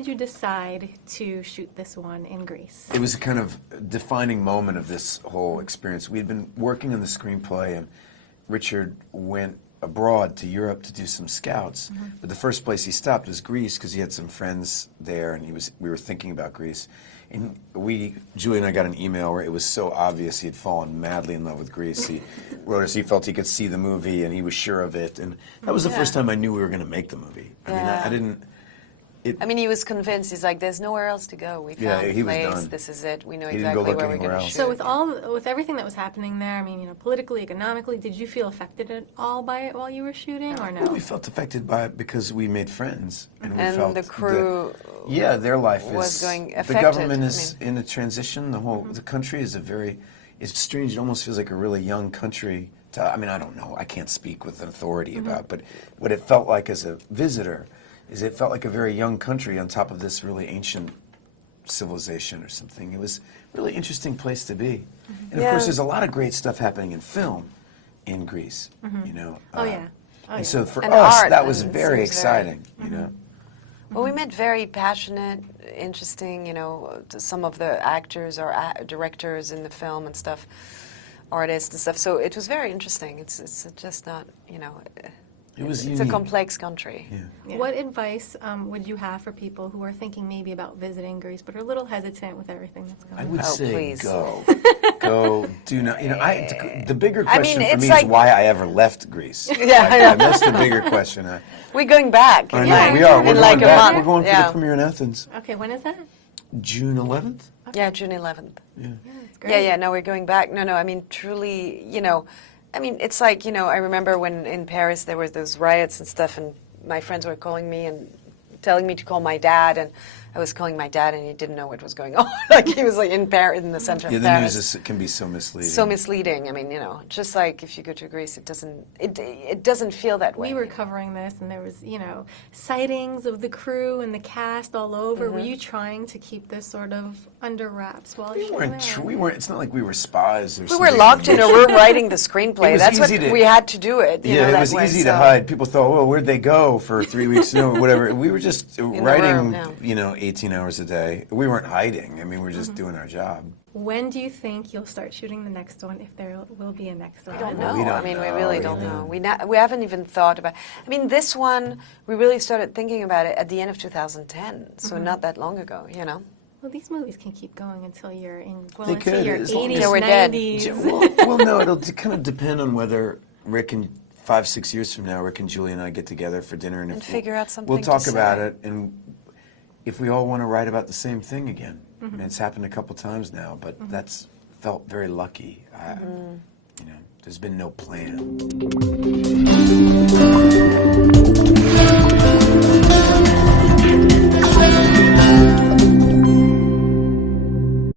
did you decide to shoot this one in Greece? It was a kind of defining moment of this whole experience. We had been working on the screenplay, and Richard went abroad to Europe to do some scouts. But the first place he stopped was Greece because he had some friends there, and we were thinking about Greece. And Julie and I got an email where it was so obvious he had fallen madly in love with Greece. He wrote us, he felt he could see the movie, and he was sure of it. And that was the first time I knew we were going to make the movie. I mean, I didn't. I mean, he was convinced. He's like, "There's nowhere else to go. We found a place. This is it. We know exactly where we're going to shoot." So with everything that was happening there, I mean, politically, economically, did you feel affected at all by it while you were shooting, or no? Well, we felt affected by it because we made friends, and we And felt the crew their life was going affected. The government is in a transition. The country is it's strange. It almost feels like a really young country. I mean, I don't know. I can't speak with authority about, but what it felt like as a visitor is it felt like a very young country on top of this really ancient civilization or something. It was a really interesting place to be. And of course, there's a lot of great stuff happening in film in Greece, you know. And so for us, that was very exciting, you know. Well, we met very passionate, interesting, you know, some of the actors or directors in the film and stuff, artists and stuff. So it was very interesting. It's just not, you know, it's a complex country. Yeah. What advice would you have for people who are thinking maybe about visiting Greece but are a little hesitant with everything that's going on? I would say please. Go. Do not, you know, the bigger question for me is why I ever left Greece. That's the bigger question. We're going back. I know, we are. We're going like back. We're going for the premiere in Athens. Okay, when is that? June 11th? Okay. Yeah, June 11th. Yeah, that's great. No, we're going back. No, I mean, truly, you know, I mean, it's like, you know, I remember when in Paris there were those riots and stuff, and my friends were calling me and telling me to call my dad, and I was calling my dad, and he didn't know what was going on. Like, he was like in Paris, in the center of Paris. Yeah, the news can be so misleading. So misleading. I mean, you know, just like if you go to Greece, it doesn't feel that way. We were covering this, and there was, you know, sightings of the crew and the cast all over. Were you trying to keep this sort of under wraps while you were there? We weren't. It's not like we were spies or something. We were locked in a room writing the screenplay. That's what we had to do it. You know, it was easy to hide. People thought, well, where'd they go for 3 weeks? No, whatever. We were just writing, you know, 18 hours a day. We weren't hiding. I mean, we were just doing our job. When do you think you'll start shooting the next one, if there will be a next one? I don't know. We really don't know. We haven't even thought about. I mean, this one we really started thinking about it at the end of 2010, so not that long ago. You know. Well, these movies can keep going until you're in they could, your as 80s, we're 90s. Dead. Well, no, it'll kind of depend on whether Rick and 5-6 years from now, Rick and Julie and I get together for dinner and figure out something. We'll talk about it, and if we all want to write about the same thing again. I mean, it's happened a couple times now, but that's felt very lucky. You know, there's been no plan.